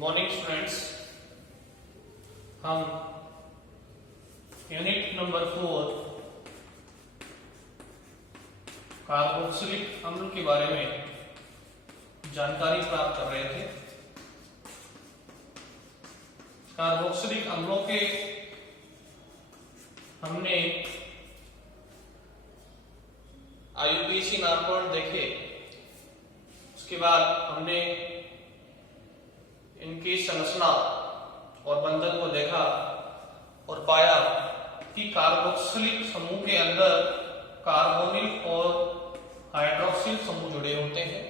Morning students, हम unit number 4 carboxylic अम्ल के बारे में जानकारी प्राप्त कर रहे थे। कार्बोक्सिलिक अम्लों के हमने IUPAC नामकरण देखे। उसके बाद हमने इनकी संरचना और बंधन को देखा और पाया कि कार्बोक्सिलिक समूह के अंदर कार्बोनिल और हाइड्रोक्सिल समूह जुड़े होते हैं।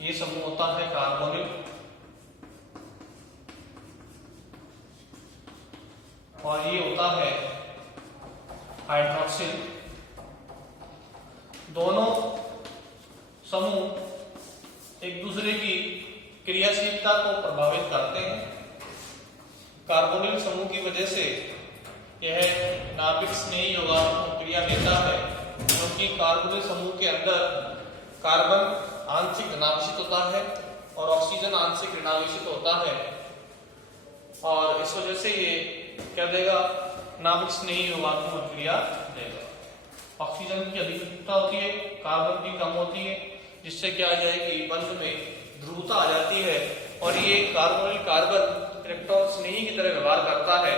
ये समूह होता है कार्बोनिल और ये होता है हाइड्रोक्सिल। दोनों समूह एक दूसरे की क्रियाशीलता को प्रभावित करते हैं। कार्बोनिल समूह की वजह से यह नाभिक स्नेही यौगात्मक क्रिया देता है, क्योंकि कार्बोनिल समूह के अंदर कार्बन आंशिक ऋणावेशित होता है और ऑक्सीजन आंशिक ऋणावेशित होता है, और इस वजह से ये क्या देगा, नाभिक स्नेही यौगात्मक क्रिया देगा। ऑक्सीजन की अधिकता होती है, कार्बन की कम होती है, जिससे क्या आ जाएगी, बंध में ध्रुवता आ जाती है और ये कार्बोनिल कार्बन इलेक्ट्रॉन स्नेही की तरह व्यवहार करता है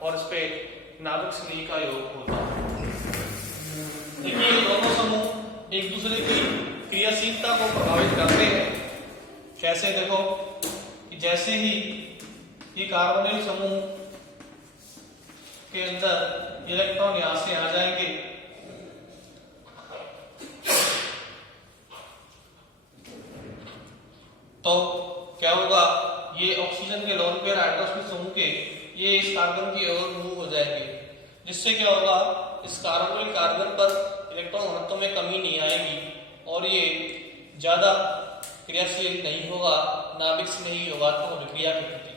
और इस पे नाभिक स्नेही का योग होता है। देखिए, ये दोनों समूह एक दूसरे की क्रियाशीलता को प्रभावित करते हैं। कैसे? देखो कि जैसे ही ये कार्बोनिल समूह के अंदर इलेक्ट्रॉन यहां से आ जाएंगे, तो क्या होगा, ये ऑक्सीजन के लोन पेयर हाइड्रोक्सिल समूह के ये इस कार्बन की ओर मूव हो जाएंगे, जिससे क्या होगा, इस कार्बोनिल कार्बन पर इलेक्ट्रॉन घनत्व में कमी नहीं आएगी और ये ज्यादा क्रियाशील नहीं होगा नाभिक स्नेही यौगात्मक अभिक्रिया के प्रति।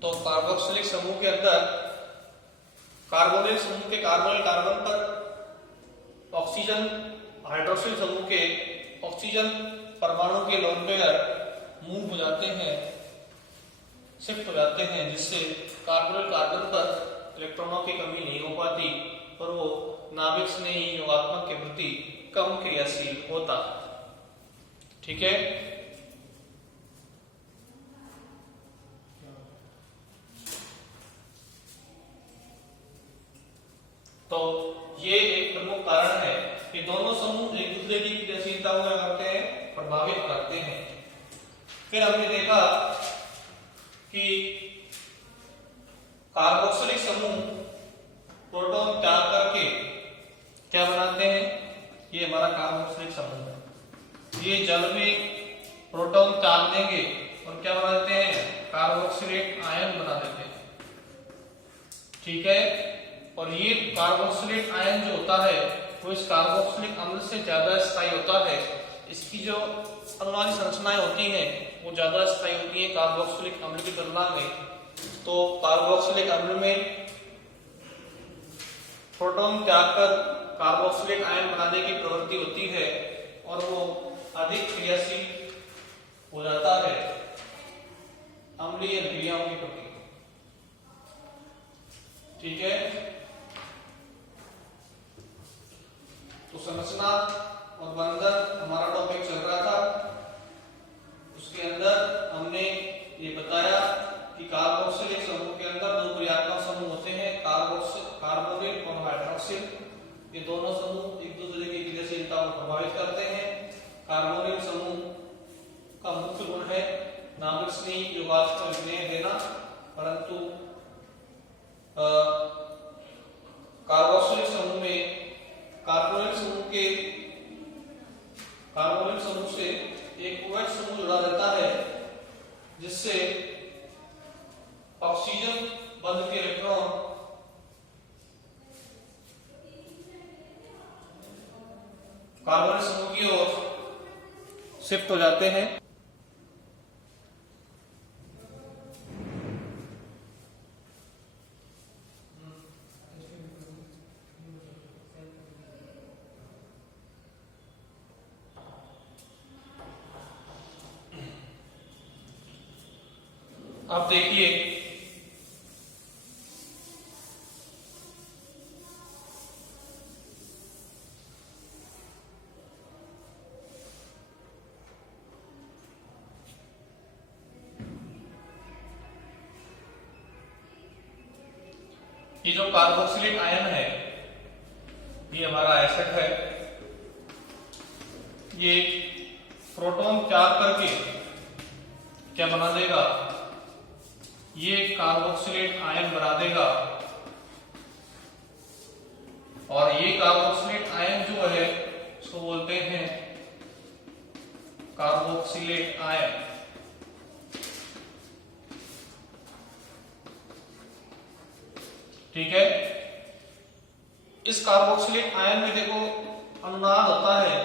तो कार्बोक्सिलिक समूह के अंदर कार्बोनिल समूह के कार्बोनिल कार्बन पर ऑक्सीजन हाइड्रोक्सिल समूह के ऑक्सीजन परमाणु के लोन पेयर मूव हो जाते हैं, शिफ्ट हो जाते हैं, जिससे कार्बोनिल कार्बन पर इलेक्ट्रॉनों की कमी नहीं हो पाती और वो नाभिक स्नेही यौगात्मक के प्रति कम क्रियाशील होता है। ठीक है? तो ये एक प्रमुख कारण है कि दोनों समूह एक दूसरे की क्रियाशीलता को करते हैं, प्रभावित करते हैं। फिर हमने देखा कि कार्बोक्सिलिक समूह प्रोटॉन त्याग करके क्या बनाते हैं, ये हमारा कार्बोक्सिलिक समूह है। ये जल में प्रोटॉन त्याग देंगे और क्या बना देते हैं, कार्बोक्सिलेट आयन बना देते हैं। ठीक है? और ये कार्बोक्सिलेट आयन जो होता है वो इस कार्बोक्सिलिक अम्ल से ज्यादा स्थायी होता है। इसकी जो अणुवादी संरचनाएं होती हैं वो ज्यादा स्थायी होती है कार्बोक्सिलिक अम्ल की तुलना में। तो कार्बोक्सिलिक अम्ल में प्रोटॉन त्याग कर कार्बोक्सिलेट आयन बनाने की प्रवृत्ति होती है और वो अधिक क्रियाशील हो जाता है अम्लीय क्रियाओं के प्रति। ठीक है? तो संरचना और बंधन हमारा टॉपिक चल रहा था। उसके अंदर हमने ये बताया कि कार्बोक्सिलिक समूह के अंदर दो क्रियात्मक समूह होते हैं, कार्बोनिल और हाइड्रोक्सिल। ये दोनों समूह एक दूसरे की क्रियाशीलता को प्रभावित करते हैं। कार्बोनिल समूह का मुख्य गुण है नाभिक स्नेही यौगात्मक अभिक्रियाएं देना, परंतु कार्बोक्सिलिक समूह में कार्बोनिल समूह से एक OH समूह जुड़ा रहता है, जिससे ऑक्सीजन बंध के इलेक्ट्रॉन कार्बोनिल समूह की ओर शिफ्ट हो जाते हैं। अब देखिए ये जो कार्बोक्सिलिक आयन है ये हमारा एसिड है। ये प्रोटॉन त्याग करके क्या बना देगा, ये कार्बोक्सिलेट आयन बना देगा। और ये कार्बोक्सिलेट आयन जो है उसको बोलते हैं कार्बोक्सिलेट आयन। ठीक है। इस कार्बोक्सिलेट आयन में देखो अनुनाद होता है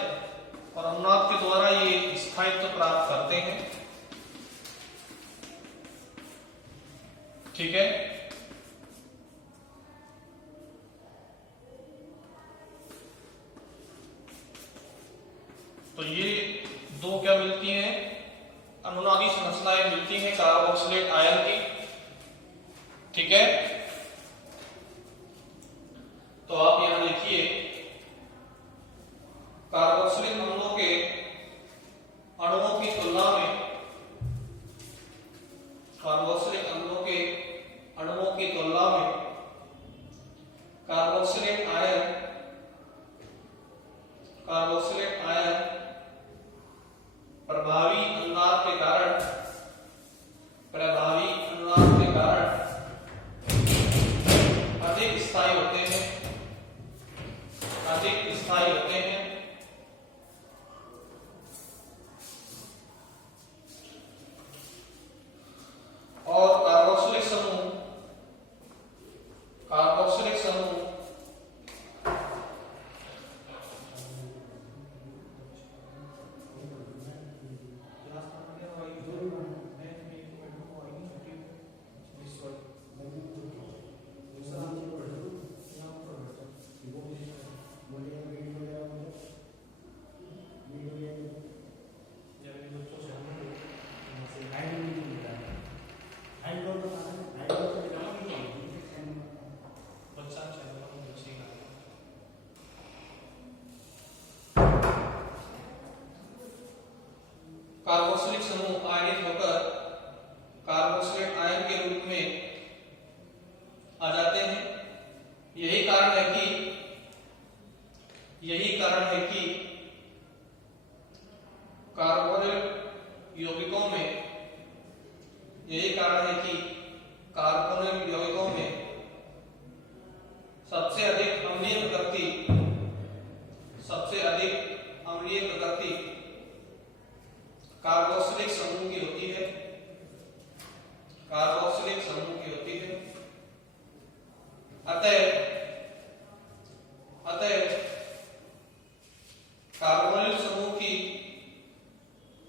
और अनुनाद के द्वारा ये स्थायित्व प्राप्त करते हैं। ठीक है। तो ये दो क्या मिलती हैं, अनुनादी संरचनाएं मिलती हैं कार्बोक्सिलेट आयन की। ठीक है। तो आप यहां देखिए कार्बोक्सिलिक अम्लों के अणुओं की तुलना में, कार्बोक्सिलिक अम्लों के अणुओं की तुलना में कार्बोक्सिलेट आयन प्रभावी अनुनाद के कारण अधिक स्थायी होते हैं, और कार्बोक्सिलिक समूह कार्बोक्सिलिक समूह आयनित होकर कार्बोक्सिलेट आयन के रूप में आ जाते हैं। यही कारण है कि कार्बोनिल यौगिकों में सबसे अधिक अम्लीय प्रकृति कार्बोक्सिलिक समूह की होती है।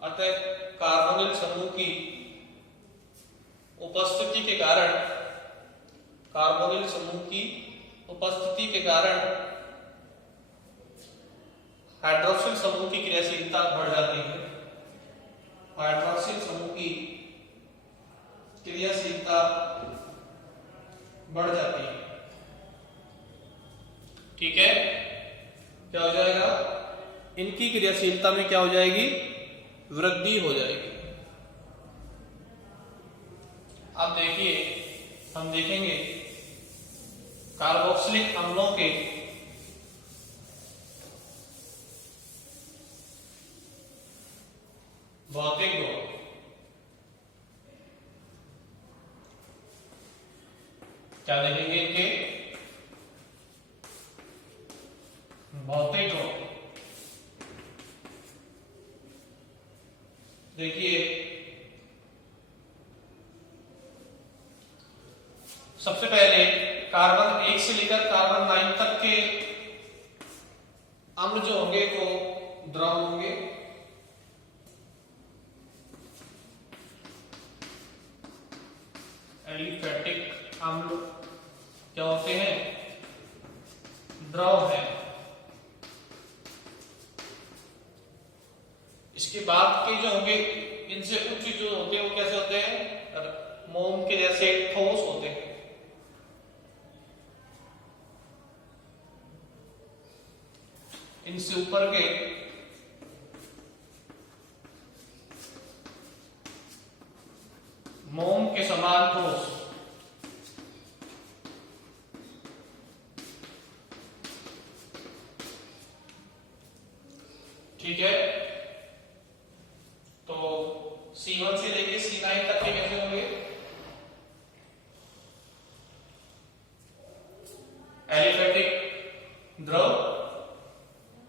अतः कार्बोनिल समूह की उपस्थिति के कारण हाइड्रोक्सिल समूह की क्रियाशीलता बढ़ जाती है। हाइड्रोक्सिल समूह की क्रियाशीलता बढ़ जाती है। ठीक है। क्या हो जाएगा, इनकी क्रियाशीलता में क्या हो जाएगी, वृद्धि हो जाएगी। अब देखिए हम देखेंगे कार्बोक्सिलिक अम्लों के भौतिक गुण। क्या देखेंगे, इनके भौतिक गुण। देखिए सबसे पहले कार्बन 1 से लेकर कार्बन 9 तक के अम्ल जो होंगे वो द्रव होंगे। एलिफेटिक अम्ल क्या होते हैं, द्रव है। इसके बाद के जो होंगे, इनसे उच्च जो होते हैं वो कैसे होते हैं, मोम के जैसे ठोस होते हैं। इनसे ऊपर के मोम के समान ठोस, ठीक है। तो C1 से लेके C9 तक के कैसे होंगे? एलिफेटिक द्रव,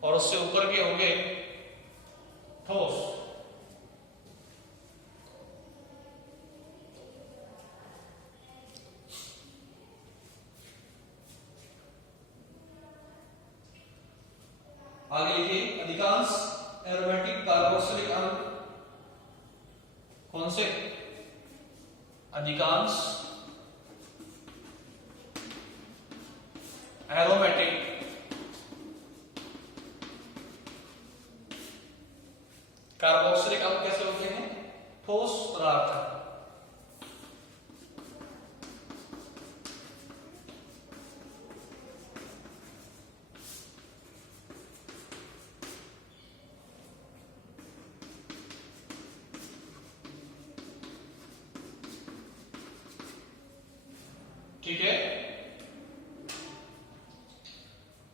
और उससे ऊपर के होंगे ठोस। आगे लिखिए, अधिकांश एरोमेटिक कार्बोक्सिलिक अम्ल कौन से? अधिकांश एरोमेटिक कार्बोक्सिलिक अम्ल कैसे होते हैं? ठोस पदार्थ। ठीक है।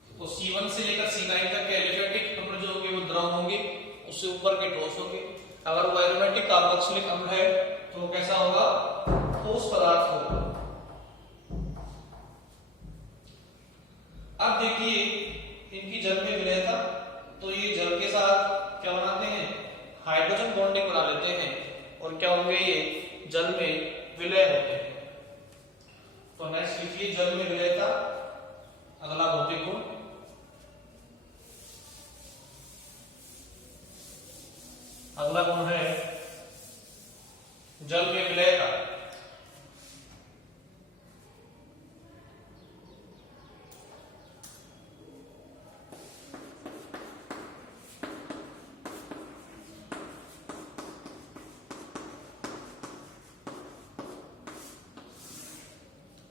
तो C1 से लेकर C9 तक के एलिफेटिक अम्ल जो होंगे वो द्रव होंगे, उससे ऊपर के ठोस होंगे। अगर वो एरोमेटिक कार्बोक्सिलिक अम्ल है तो कैसा होगा? ठोस पदार्थ होगा। अब देखिए इनकी जल में विलयता, तो ये जल के साथ क्या बनाते हैं? हाइड्रोजन बॉन्डिंग बना लेते हैं, और क्या होंगे? ये जल में विलय होते हैं। तो नेक्स्ट लिखिए, जल में विलयता अगला भौतिक गुण। अगला गुण है जल में विलयता।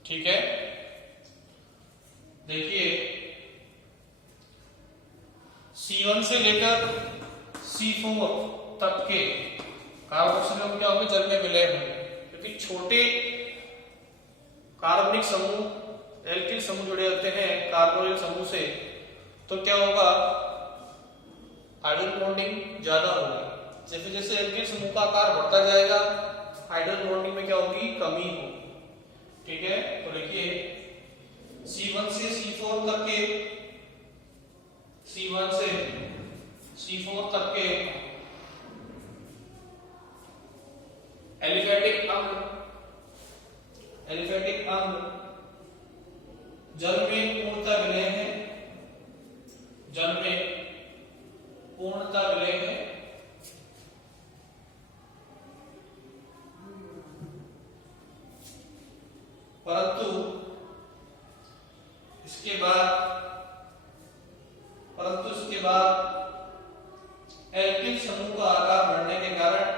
ठीक है। देखिए C1 से लेकर C4 तक के कार्बोक्सिलिक अम्ल क्या होंगे? जल में विलय होंगे, क्योंकि छोटे कार्बनिक समूह एल्किल समूह जुड़े होते हैं कार्बोनिल समूह से, तो क्या होगा? हाइड्रोजन बॉन्डिंग ज्यादा होगी। जैसे जैसे एल्किल समूह का आकार बढ़ता जाएगा, हाइड्रोजन बॉन्डिंग में क्या होगी? कमी होगी। ठीक है। तो देखिए C1 से C4 तक के C1 से C4 तक के एलिफेटिक अम्ल जल में पूर्णतः विलय है, जल में पूर्णतः विलय है। परंतु इसके बाद एल्किल समूह का आकार बढ़ने के कारण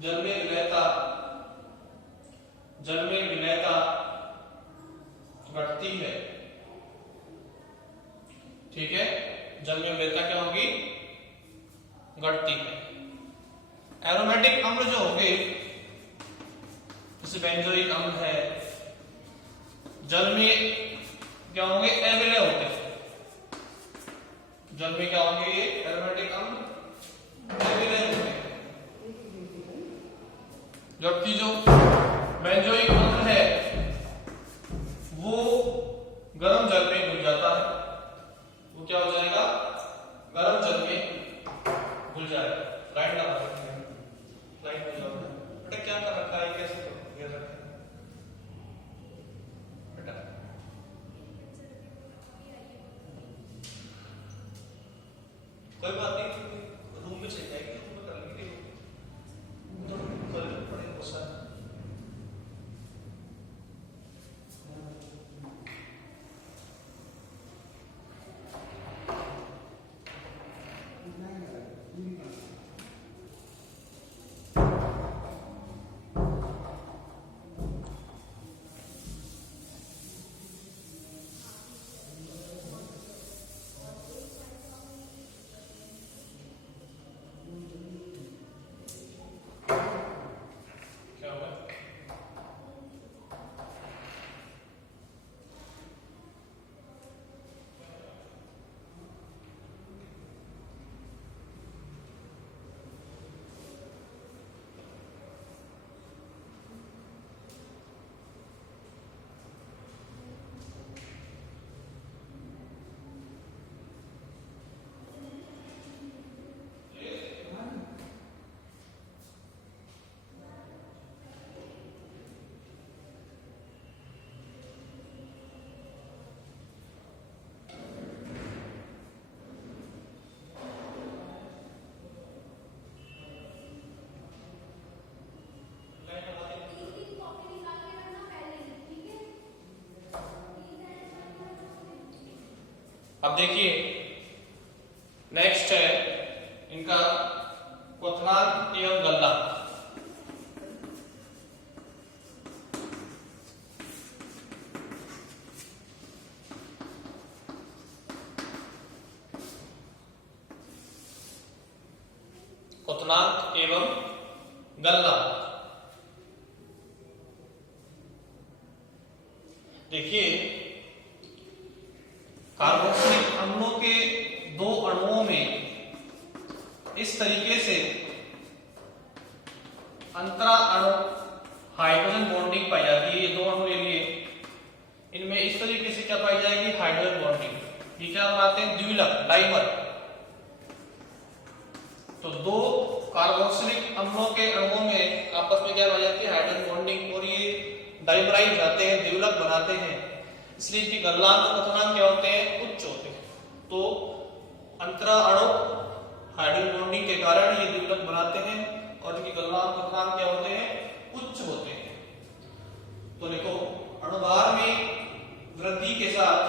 जल में विलयता घटती है। ठीक है, जल में विलयता क्या होगी? घटती है। एरोमेटिक अम्ल जो होंगे, जैसे बेंजोइक अम्ल है, जल में क्या होंगे? अविलय होते हैं। जल में क्या होंगे? ये एरोमेटिक अम्ल अविलय होते हैं। जबकि जो बेंजोइक अम्ल है वो गर्म जल में घुल जाता है। वो क्या हो जाएगा? गर्म जल में घुल जाएगा। लाइट लगा रखी है, लाइट हो जाएगा। बेटा क्या कर रखा है? कैसे ये रखा है बेटा? कोई बात नहीं, रूम में चले जाएगी, रूम में कर लेंगे। तो पड़े गुस्सा अब देखिए नेक्स्ट है इनका क्वथनांक एवं गलनांक। क्वथनांक एवं गलनांक। देखिए कार्बोक्सिलिक अम्लों के दो अणुओं में इस तरीके से अंतरा अणु हाइड्रोजन बॉन्डिंग पाई जाती है। ये दो अणु ले लिए, इनमें इस तरीके से क्या पाई जाएगी, हाइड्रोजन बॉन्डिंग। ये क्या बनाते हैं, द्विलक, डाइमर। तो दो कार्बोक्सिलिक अम्लों के अणुओं में आपस में क्या पाई जाती है, हाइड्रोजन बॉन्डिंग, और ये डाइमराइज जाते हैं, द्विलक बनाते हैं। इसलिए इनकी गलनांक और क्वथनांक क्या होते हैं, उच्च होते हैं। तो अंतरा अणु हाइड्रोजन बॉन्डिंग के कारण ये द्विलक बनाते हैं और इनकी गलनांक और क्वथनांक क्या होते हैं, उच्च होते हैं। तो देखो अणुभार में वृद्धि के साथ,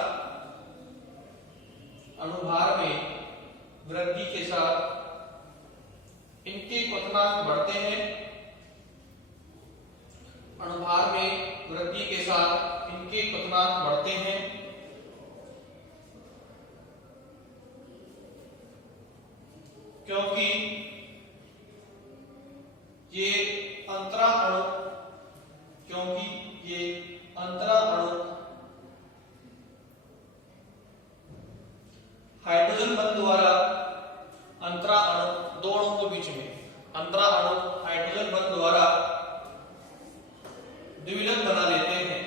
अणुभार में वृद्धि के साथ इनके क्वथनांक बढ़ते हैं। अणुभार में वृद्धि के साथ इनके क्वथनांक बढ़ते हैं। क्योंकि ये अंतरा अणु, क्योंकि ये अंतरा अणु हाइड्रोजन बंध द्वारा, अंतरा अणु दो अणुओं के बीच में अंतरा अणु हाइड्रोजन बंध द्वारा द्विलक बना लेते हैं,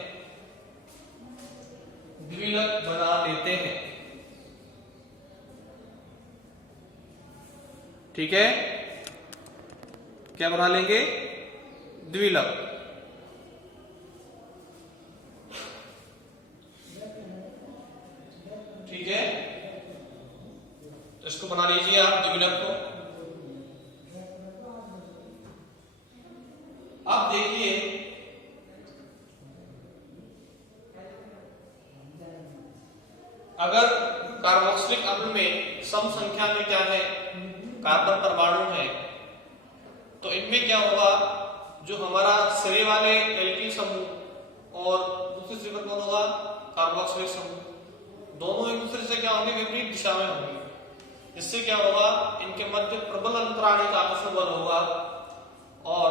द्विलक बना लेते हैं। ठीक है, क्या बना लेंगे, द्विलक। ठीक है, तो इसको बना लीजिए आप द्विलक को। अब देखिए अगर कार्बोक्सिलिक अम्ल में सम संख्या में क्या है, कार्बन परमाणु है, तो इनमें क्या होगा, जो हमारा सिरे वाले एल्किल समूह और दूसरे सिरे पर कौन होगा, कार्बोक्सिलिक समूह, दोनों एक दूसरे से क्या होंगे, विपरीत दिशा में होंगे। इससे क्या होगा, इनके मध्य प्रबल अंतराणिक आकर्षण बल होगा और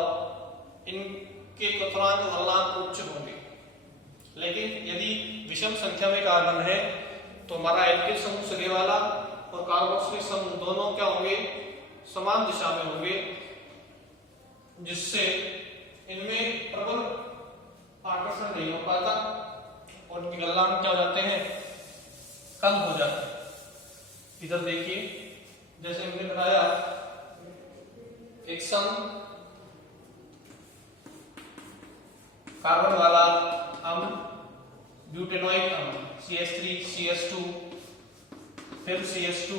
इनके क्वथनांक और गलनांक उच्च होंगे। लेकिन यदि विषम संख्या में कार्बन है तो हमारा एल्किल समूह सिरे वाला और कार्बोक्सिलिक समूह दोनों क्या होंगे, समान दिशा में होंगे, जिससे इनमें प्रबल आकर्षण नहीं हो पाता और इनके गलनांक क्या हो जाते हैं, कम हो जाते हैं। इधर देखिए जैसे हमने बताया एक सम कार्बन वाला अम्ल ब्यूटेनोइक अम्ल CH3 CH2 फिर CH2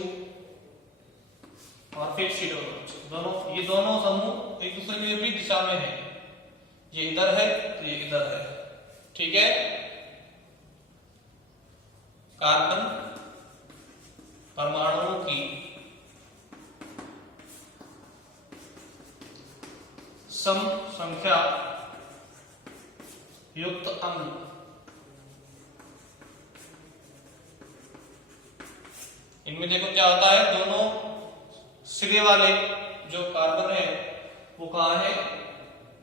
और फिर CO2, दोनों ये दोनों समूह एक दूसरे के विपरीत दिशा में है। ये इधर है तो ये इधर है। ठीक है, कार्बन परमाणुओं की सम संख्या युक्त अम्ल इनमें देखो क्या होता है, दोनों सिरे वाले जो कार्बन है वो कहां है,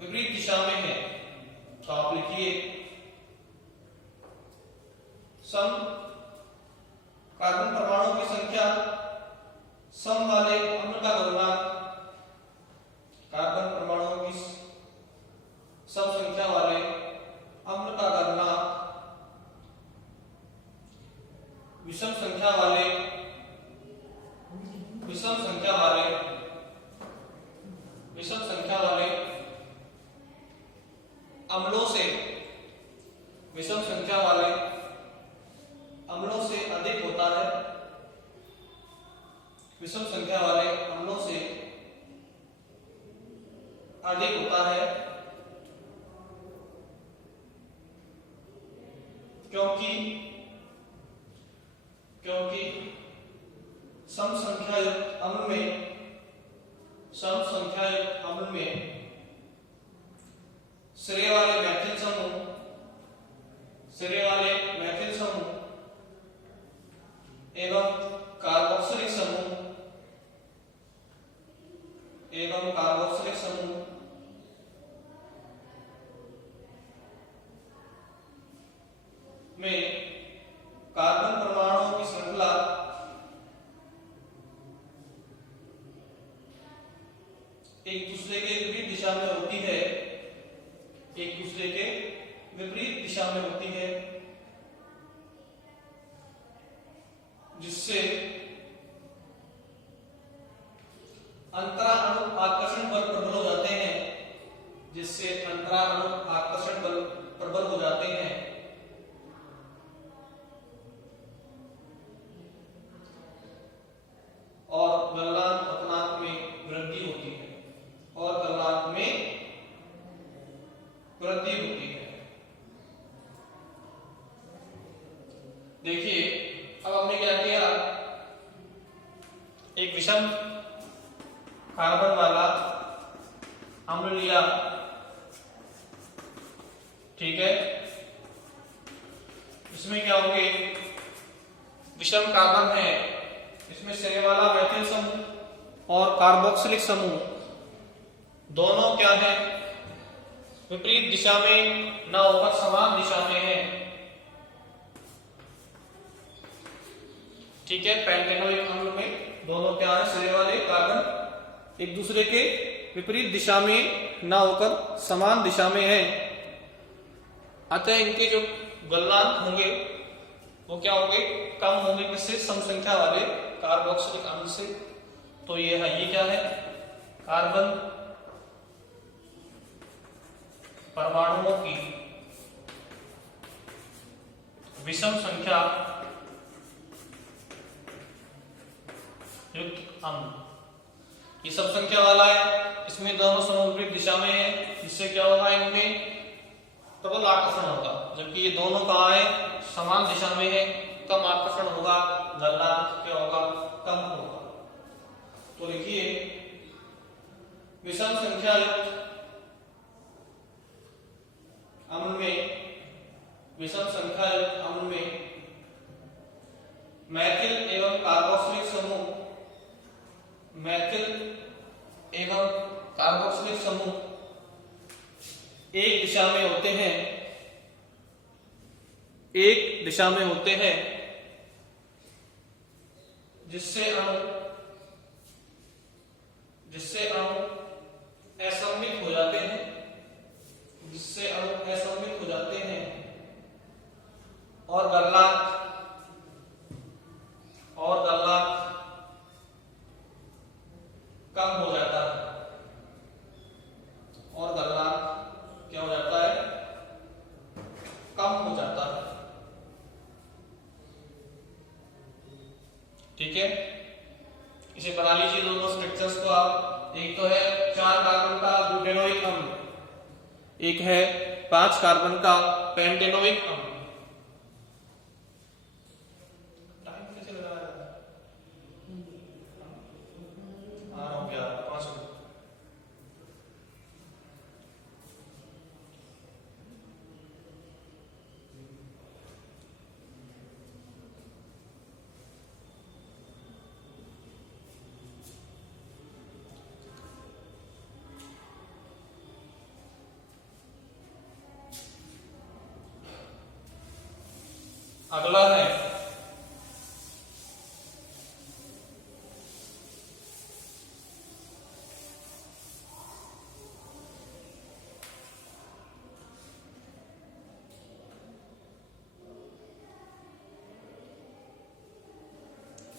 विपरीत दिशा में है। तो आप लिखिए सम कार्बन परमाणु की संख्या सम वाले अम्ल का गलनांक, कार्बन परमाणुओं की सम संख्या वाले अम्ल का गलनांक विषम संख्या वाले अम्लों से विषम संख्या वाले अम्लों से अधिक होता है, विषम संख्या वाले अम्लों से अधिक होता है, क्योंकि अम्ल में सम संख्यायुक्त अम्ल में श्रेय वाले मैथिल समूह एवं कार्बोक्सिलिक समूह में कार्बन परमाणुओं की श्रृंखला एक दूसरे के विपरीत दिशा में होती है, जिससे अंतरा अणु आकर्षण बल प्रबल हो जाते हैं, और गलनांक अपनांक में वृद्धि होती है, देखिए अब हमने क्या किया, एक विषम कार्बन वाला अम्ल लिया, ठीक है। इसमें क्या होंगे, विषम कार्बन है, इसमें श्रेय वाला मैथिल समूह और कार्बोक्सिलिक समूह दोनों क्या है, विपरीत दिशा में न होकर समान दिशा में है, ठीक है। पेंटेनोइक अम्ल में दोनों क्या है, श्रेय वाले कार्बन एक दूसरे के विपरीत दिशा में न होकर समान दिशा में है, अतः इनके जो गलनांक होंगे वो क्या होंगे, कम होंगे किससे, सम संख्या वाले कार्बोक्सिलिक अम्ल से। तो ये क्या है, कार्बन परमाणुओं की विषम संख्या युक्त अम्ल, ये सब संख्या वाला है, इसमें दोनों समूह विपरीत दिशा में है, जिससे क्या होगा, इनमें प्रबल आकर्षण होगा, जबकि ये दोनों कहाँ है, समान दिशा में है, कम आकर्षण होगा, गलनांक क्या होगा, कम होगा। तो देखिए विषम संख्या युक्त अम्ल में मैथिल एवं कार्बोक्सिलिक समूह एक दिशा में होते हैं, जिससे अणु असममित हो जाते हैं, और गलनांक कम हो जाता है, ठीक है। इसे बना लीजिए दोनों स्ट्रक्चर्स को आप, एक तो है 4 कार्बन का ब्यूटेनोइक अम्ल, एक है 5 कार्बन का पेंटेनोइक अम्ल। टाइम कैसे लगाया जाता है, हो गया 5 मिनट। अगला है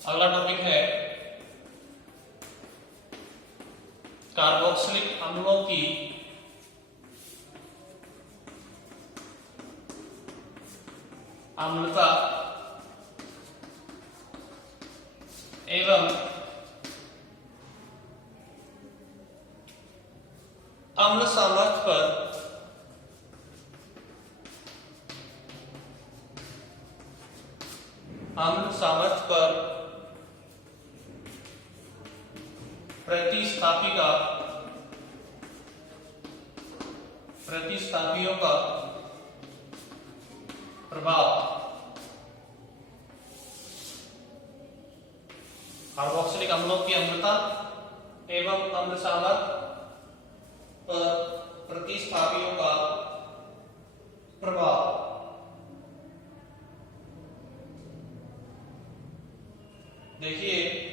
अगला टॉपिक है कार्बोक्सिलिक अम्लों की अम्लता एवं अम्ल सामर्थ्य पर प्रतिस्थापियों का प्रभाव कार्बोक्सिलिक अम्लों की अम्लता एवं अम्ल सामर्थ्य पर प्रतिस्थापियों का प्रभाव। देखिए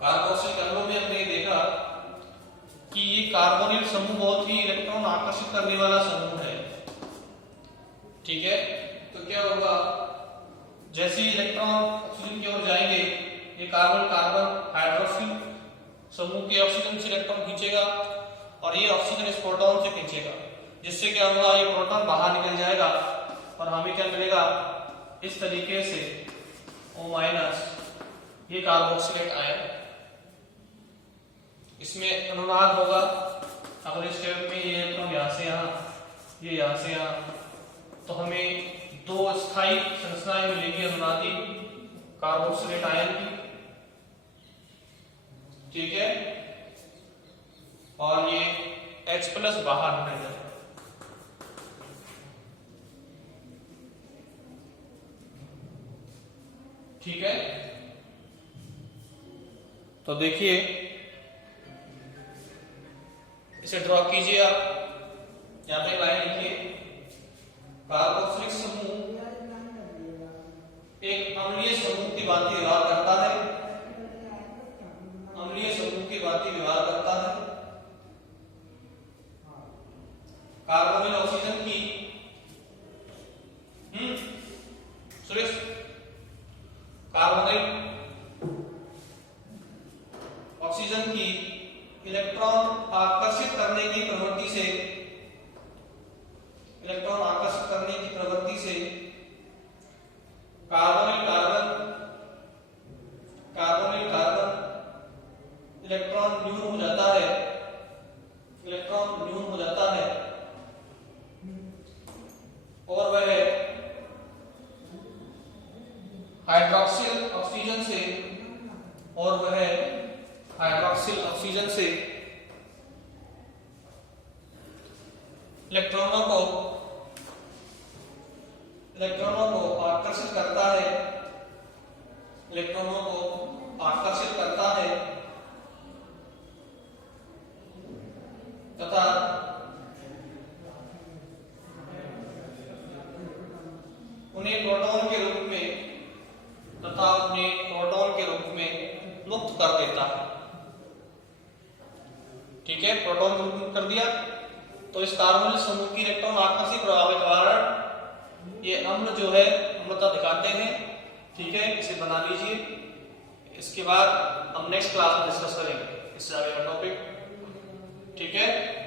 कार्बोक्सिलिक अम्लों में हमने देखा कि ये कार्बोनिल समूह बहुत ही इलेक्ट्रॉन आकर्षित करने वाला समूह है। ठीक है, तो क्या होगा, जैसे ही इलेक्ट्रॉन ऑक्सीजन की ओर जाएंगे ये कार्बन कार्बन हाइड्रोक्सिल समूह के ऑक्सीजन से इलेक्ट्रॉन खींचेगा और ये ऑक्सीजन इस प्रोटॉन से खींचेगा, जिससे क्या होगा, ये प्रोटॉन बाहर निकल जाएगा और हमें क्या मिलेगा, इस तरीके से O- ये कार्बोक्सिलेट आयन। इसमें अनुनाद होगा, अगर इस स्टेप में ये इलेक्ट्रॉन यहां से यहां, ये यहां से यहां, तो हमें दो स्थायी संरचनाएं मिलेगी अनुनादी कार्बोक्सिलेट आयन की। ठीक है, और ये H+ बाहर निकल जाएगा। ठीक है, तो देखिए इसे ड्रॉ कीजिए आप, यहां पे लाइन लिखिए, कार्बोक्सिलिक समूह एक अम्लीय समूह की भांति व्यवहार करता है, अम्लीय समूह की भांति व्यवहार करता है। कार्बोनिल ऑक्सीजन की सुरेश, कार्बोनिल ऑक्सीजन की इलेक्ट्रॉन आकर्षित करने की प्रवृत्ति से, इलेक्ट्रॉन आकर्षित करने की प्रवृत्ति से कार्बोनिल कार्बन इलेक्ट्रॉन न्यून हो जाता है, इलेक्ट्रॉन न्यून हो जाता है और वह हाइड्रोक्सिल ऑक्सीजन से, और वह हाइड्रोक्सिल ऑक्सीजन से इलेक्ट्रॉनों को आकर्षित करता है, इलेक्ट्रॉनों को आकर्षित करता है तथा उन्हें प्रोटॉन के रूप में मुक्त कर देता है। ठीक है, प्रोटॉन को मुक्त कर दिया तो इस कार्बोनिल समूह की इलेक्ट्रॉन आकर्षित प्रभाव के कारण ये अम्ल जो है अम्लता दिखाते हैं। ठीक है, इसे बना लीजिए, इसके बाद हम नेक्स्ट क्लास में डिस्कस करेंगे इससे आगे का टॉपिक। ठीक है।